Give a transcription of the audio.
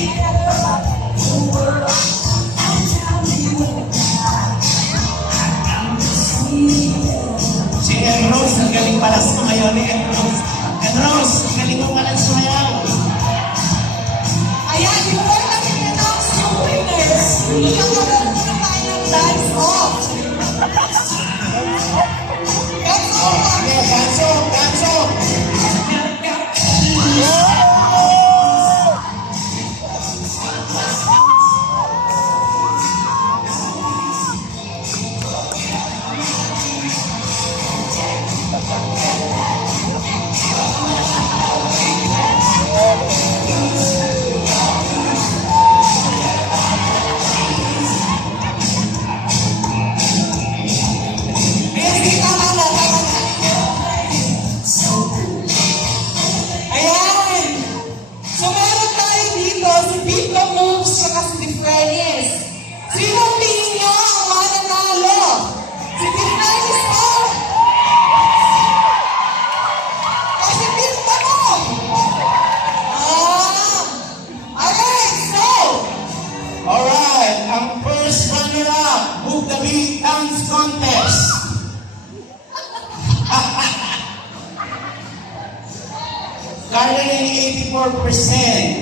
Si Enrose, ang galing pala sumayaw ni Enrose. Enrose, ang galing mo pala sumayaw. Ayan, before natin announce yung winners, magkakaroon muna tayo ng dance off. Dance off! Okay, dance off, dance off. Hindi, tama na, tama na. Ayan! So meron tayo dito, si Bigla Moves, saka si Defrenis. Sino ang tingin nyo ang mananalo? Si Defrenis po? O si Bigla mo? Alright, so, Alright, ang first runner-up, Move the Beat Dance Contest. Garnering 84%.